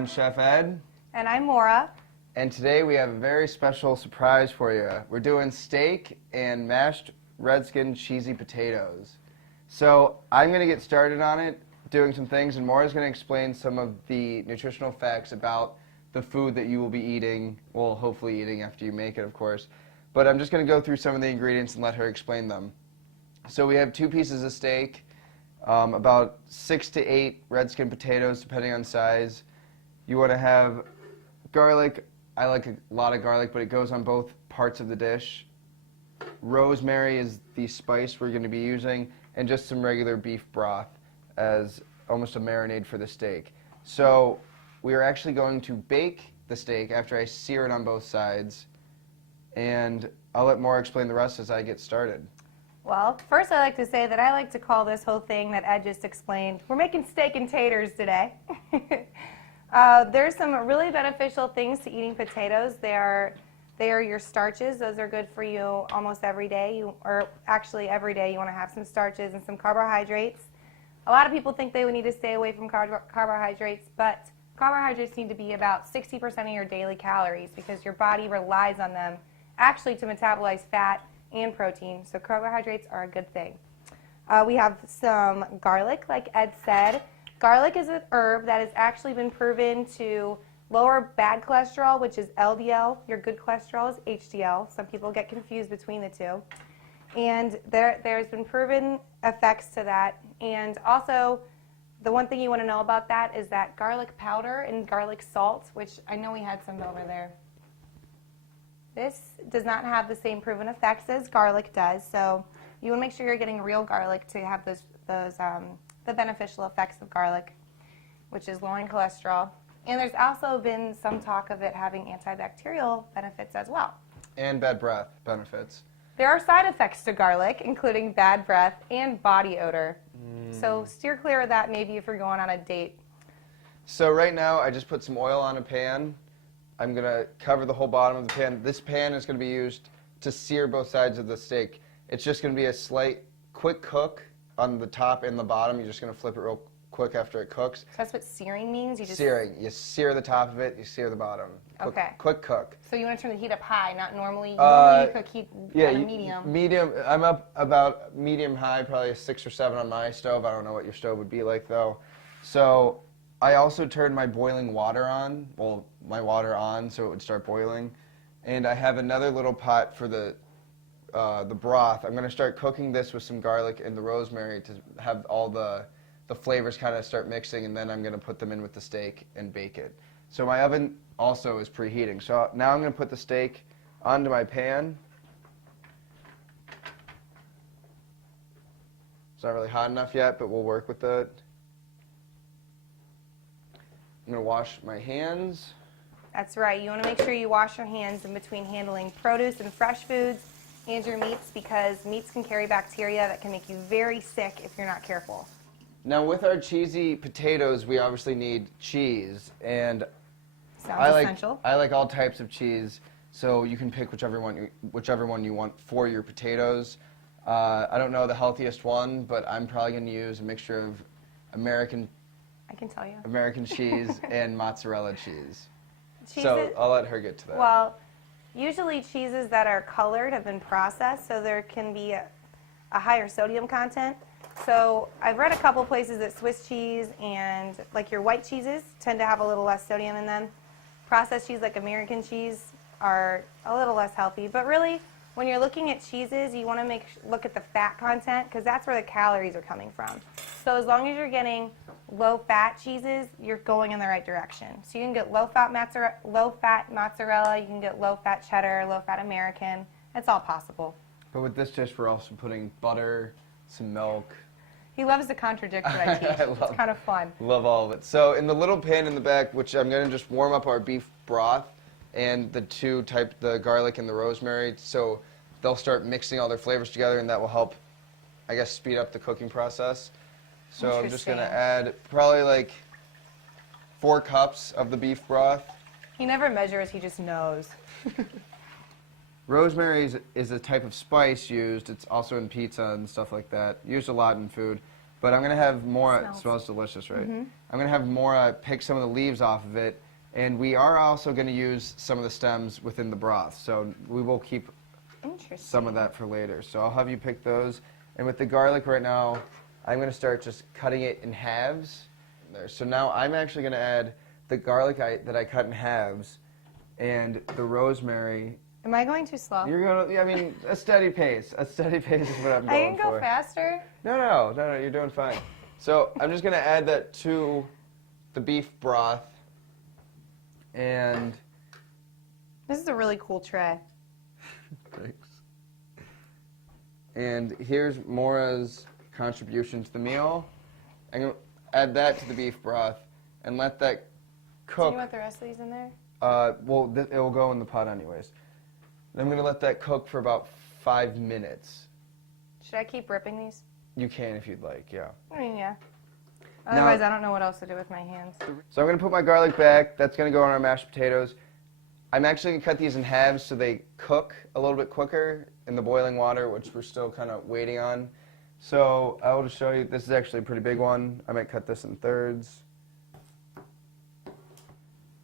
I'm Chef Ed. And I'm Maura. And today we have a very special surprise for you. We're doing steak and mashed red-skin cheesy potatoes. So I'm going to get started on it, doing some things, and Maura's going to explain some of the nutritional facts about the food that you will be eating, well, hopefully eating after you make it, of course. But I'm just going to go through some of the ingredients and let her explain them. So we have 2 pieces of steak, about 6 to 8 red-skin potatoes, depending on size. You want to have garlic. I like a lot of garlic, but it goes on both parts of the dish. Rosemary is the spice we're going to be using, and just some regular beef broth as almost a marinade for the steak. So we are actually going to bake the steak after I sear it on both sides, and I'll let Maura explain the rest as I get started. Well, first I like to say that I like to call this whole thing that Ed just explained, we're making steak and taters today. There's some really beneficial things to eating potatoes. They are your starches. Those are good for you almost every day, or actually every day you want to have some starches and some carbohydrates. A lot of people think they would need to stay away from carbohydrates, but carbohydrates need to be about 60% of your daily calories because your body relies on them actually to metabolize fat and protein, so carbohydrates are a good thing. We have some garlic, like Ed said. Garlic is an herb that has actually been proven to lower bad cholesterol, which is LDL. Your good cholesterol is HDL. Some people get confused between the two. And there's been proven effects to that. And also, the one thing you want to know about that is that garlic powder and garlic salt, which I know we had some over there. This does not have the same proven effects as garlic does, so you want to make sure you're getting real garlic to have the beneficial effects of garlic, which is lowering cholesterol. And there's also been some talk of it having antibacterial benefits as well. And bad breath benefits. There are side effects to garlic, including bad breath and body odor. So steer clear of that maybe if you're going on a date. So right now I just put some oil on a pan. I'm going to cover the whole bottom of the pan. This pan is going to be used to sear both sides of the steak. It's just going to be a slight, quick cook on the top and the bottom. You're just going to flip it real quick after it cooks. So that's what searing means? Searing. You sear the top of it, you sear the bottom. Okay. Quick cook. So you want to turn the heat up high, not normally. Normally you cook heat at a medium. Medium. I'm up about medium high, probably a 6 or 7 on my stove. I don't know what your stove would be like though. So I also turned my boiling water on, well, my water on so it would start boiling. And I have another little pot for the broth. I'm going to start cooking this with some garlic and the rosemary to have all the flavors kind of start mixing, and then I'm going to put them in with the steak and bake it. So my oven also is preheating. So now I'm going to put the steak onto my pan. It's not really hot enough yet, but we'll work with it. I'm going to wash my hands. That's right. You want to make sure you wash your hands in between handling produce and fresh foods and your meats, because meats can carry bacteria that can make you very sick if you're not careful. Now with our cheesy potatoes, we obviously need cheese, and Sounds essential. I like all types of cheese, so you can pick whichever one you want for your potatoes. I don't know the healthiest one, but I'm probably going to use a mixture of American cheese and mozzarella cheese. So I'll let her get to that. Well, usually cheeses that are colored have been processed, so there can be a higher sodium content. So I've read a couple places that Swiss cheese and like your white cheeses tend to have a little less sodium in them. Processed cheese like American cheese are a little less healthy. But really, when you're looking at cheeses, you want to look at the fat content, because that's where the calories are coming from. So as long as you're getting low-fat cheeses, you're going in the right direction. So you can get low-fat mozzarella, you can get low-fat cheddar, low-fat American. It's all possible. But with this dish, we're also putting butter, some milk. He loves to contradict what I teach. It's kind of fun. Love all of it. So in the little pan in the back, which I'm going to just warm up our beef broth and the garlic and the rosemary, so they'll start mixing all their flavors together, and that will help, I guess, speed up the cooking process. So I'm just going to add probably like 4 cups of the beef broth. He never measures, he just knows. Rosemary is a type of spice used. It's also in pizza and stuff like that. Used a lot in food. But I'm going to have Maura, it Smells. smells delicious, right? Mm-hmm. I'm going to have Maura pick some of the leaves off of it, and we are also going to use some of the stems within the broth. So we will keep some of that for later. So I'll have you pick those. And with the garlic right now, I'm going to start just cutting it in halves. There. So now I'm actually going to add the garlic that I cut in halves and the rosemary. Am I going too slow? You're going to, I mean, a steady pace. A steady pace is what I'm going for. I can go faster. No, you're doing fine. So I'm just going to add that to the beef broth. And this is a really cool tray. thanks. And here's Maura's contribution to the meal. I'm going to add that to the beef broth and let that cook. Do you want the rest of these in there? Well, it will go in the pot anyways. And I'm going to let that cook for about 5 minutes. Should I keep ripping these? You can if you'd like, yeah. I mean, yeah. Otherwise, I don't know what else to do with my hands. So I'm going to put my garlic back. That's going to go on our mashed potatoes. I'm actually going to cut these in halves so they cook a little bit quicker in the boiling water, which we're still kind of waiting on. So I will just show you. This is actually a pretty big one. I might cut this in thirds.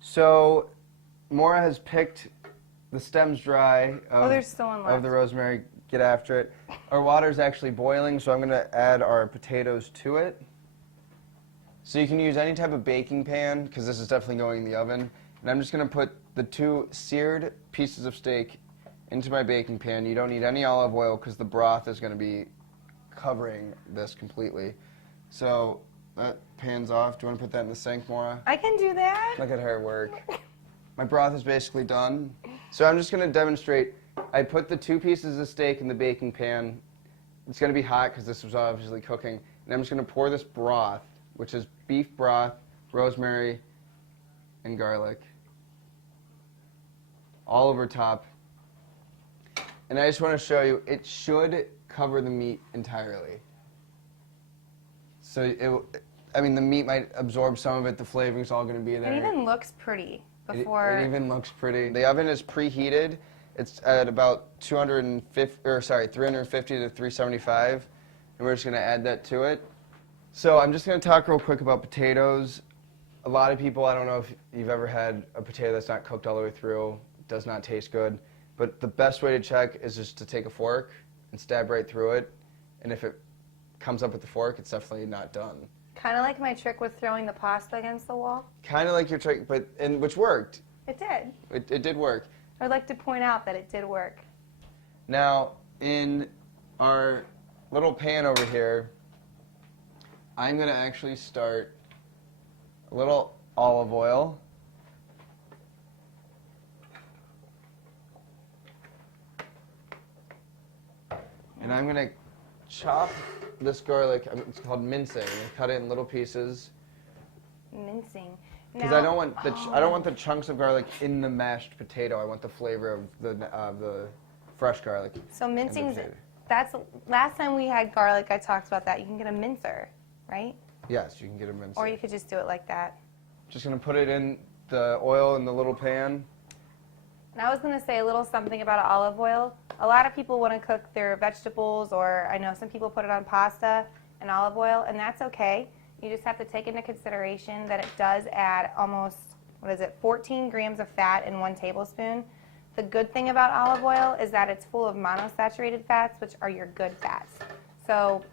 So Maura has picked the stems dry There's still one left. of the rosemary. Get after it. Our water is actually boiling, so I'm going to add our potatoes to it. So you can use any type of baking pan, because this is definitely going in the oven. And I'm just going to put the 2 seared pieces of steak into my baking pan. You don't need any olive oil because the broth is going to be covering this completely. So that pan's off. Do you want to put that in the sink, Maura? I can do that. Look at her work. My broth is basically done. So I'm just going to demonstrate. I put the 2 pieces of steak in the baking pan. It's going to be hot because this was obviously cooking. And I'm just going to pour this broth, which is beef broth, rosemary, and garlic, all over top. And I just want to show you, it should cover the meat entirely. So, the meat might absorb some of it. The flavor's all going to be there. It even looks pretty before. It even looks pretty. The oven is preheated. It's at about 350 to 375, and we're just going to add that to it. So I'm just going to talk real quick about potatoes. A lot of people, I don't know if you've ever had a potato that's not cooked all the way through, does not taste good. But the best way to check is just to take a fork and stab right through it. And if it comes up with the fork, it's definitely not done. Kind of like my trick with throwing the pasta against the wall. Kind of like your trick, which worked. It did. It did work. I'd like to point out that it did work. Now, in our little pan over here, I'm going to actually start a little olive oil. And I'm going to chop this garlic. It's called mincing. Cut it in little pieces. Mincing. Because I don't want the chunks of garlic in the mashed potato. I want the flavor of the fresh garlic. So mincing, that's last time we had garlic. I talked about that. You can get a mincer, right? Yes, you can get a mincer. Or you could just do it like that. Just gonna put it in the oil in the little pan. And I was going to say a little something about olive oil. A lot of people want to cook their vegetables, or I know some people put it on pasta and olive oil, and that's okay. You just have to take into consideration that it does add almost, 14 grams of fat in 1 tablespoon. The good thing about olive oil is that it's full of monosaturated fats, which are your good fats. So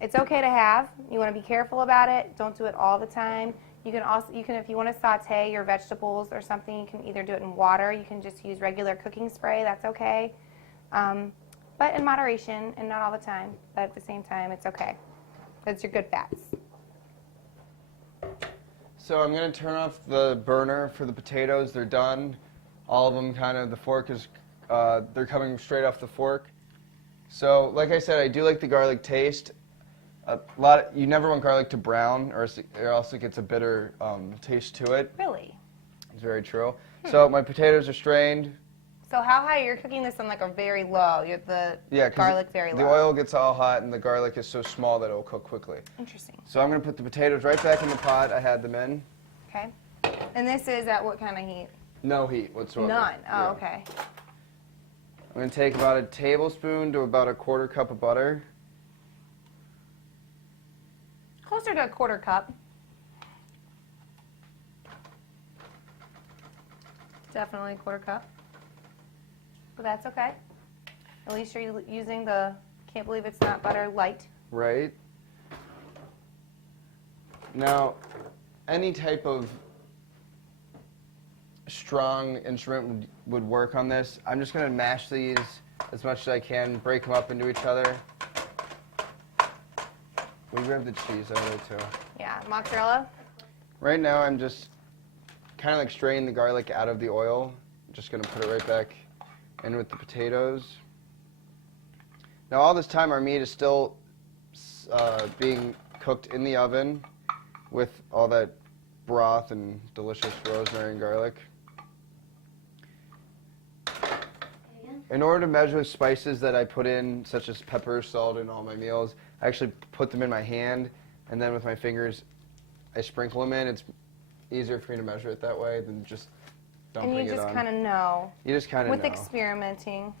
it's okay to have. You want to be careful about it. Don't do it all the time. You can if you want to saute your vegetables or something, you can either do it in water. You can just use regular cooking spray. That's okay. But in moderation and not all the time. But at the same time, it's okay. That's your good fats. So I'm going to turn off the burner for the potatoes. They're done. All of them the fork is, they're coming straight off the fork. So like I said, I do like the garlic taste. You never want garlic to brown or else it gets a bitter taste to it. Really? It's very true. So my potatoes are strained. So how high? You're cooking this on like a very low. You have the garlic very low. The oil gets all hot and the garlic is so small that it will cook quickly. Interesting. So I'm going to put the potatoes right back in the pot I had them in. Okay. And this is at what kind of heat? No heat whatsoever. None. Oh, Yeah. okay. I'm going to take about a tablespoon to about a 1/4 cup of butter. Closer to a quarter cup. Definitely a quarter cup. But that's okay. At least you're using the, can't believe it's not butter, light. Right. Now, any type of strong instrument would work on this. I'm just going to mash these as much as I can, break them up into each other. We grab the cheese out of there too. Yeah, mozzarella. Right now I'm just kind of like straining the garlic out of the oil. I'm just going to put it right back in with the potatoes. Now all this time our meat is still being cooked in the oven with all that broth and delicious rosemary and garlic. In order to measure spices that I put in, such as pepper, salt, in all my meals, I actually put them in my hand, and then with my fingers, I sprinkle them in. It's easier for me to measure it that way than just dumping it on. And you just kind of know. You just kind of know. With experimenting,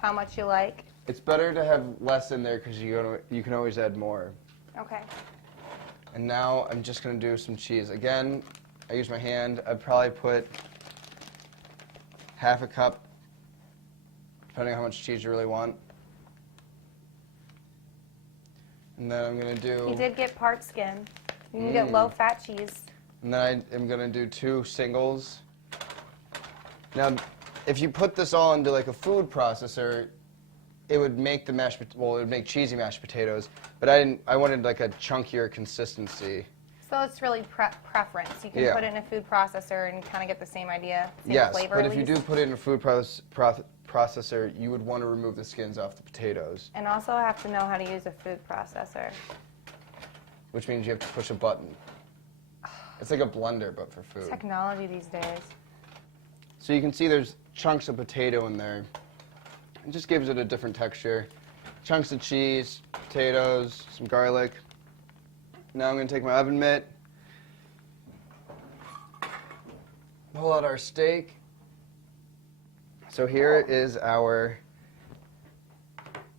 how much you like. It's better to have less in there because you can always add more. Okay. And now I'm just going to do some cheese. Again, I use my hand. I'd probably put half a cup, depending on how much cheese you really want. And then I'm going to do... You did get part skim. You can get low-fat cheese. And then I am going to do 2 singles. Now, if you put this all into like a food processor, it would make the it would make cheesy mashed potatoes, but I wanted like a chunkier consistency. So it's really preference. You can put it in a food processor and kind of get the same idea, same flavor but at if you do put it in a food processor, you would want to remove the skins off the potatoes. And also have to know how to use a food processor. Which means you have to push a button. It's like a blender, but for food. Technology these days. So you can see there's chunks of potato in there. It just gives it a different texture. Chunks of cheese, potatoes, some garlic. Now I'm going to take my oven mitt, pull out our steak. So here is our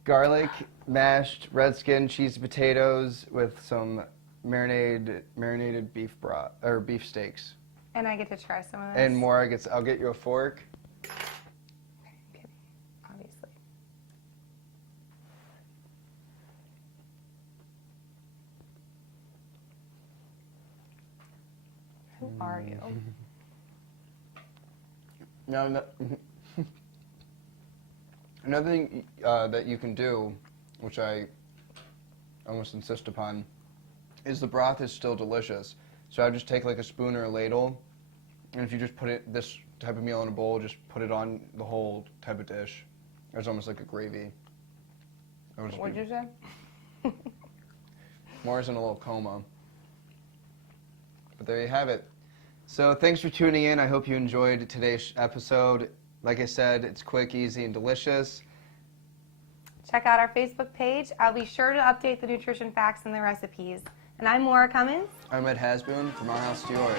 garlic mashed red skin cheesy potatoes with some marinated beef broth or beef steaks. And I get to try some of this. And more. I'll get you a fork. Okay, obviously. Who are you? Now, another thing that you can do, which I almost insist upon, is the broth is still delicious. So I just take like a spoon or a ladle, and if you just put this type of meal in a bowl, just put it on the whole type of dish. It's almost like a gravy. What'd you say? Moore's in a little coma. But there you have it. So thanks for tuning in. I hope you enjoyed today's episode. Like I said, it's quick, easy, and delicious. Check out our Facebook page. I'll be sure to update the nutrition facts and the recipes. And I'm Maura Cummins. I'm Ed Hasboon, from our house to yours.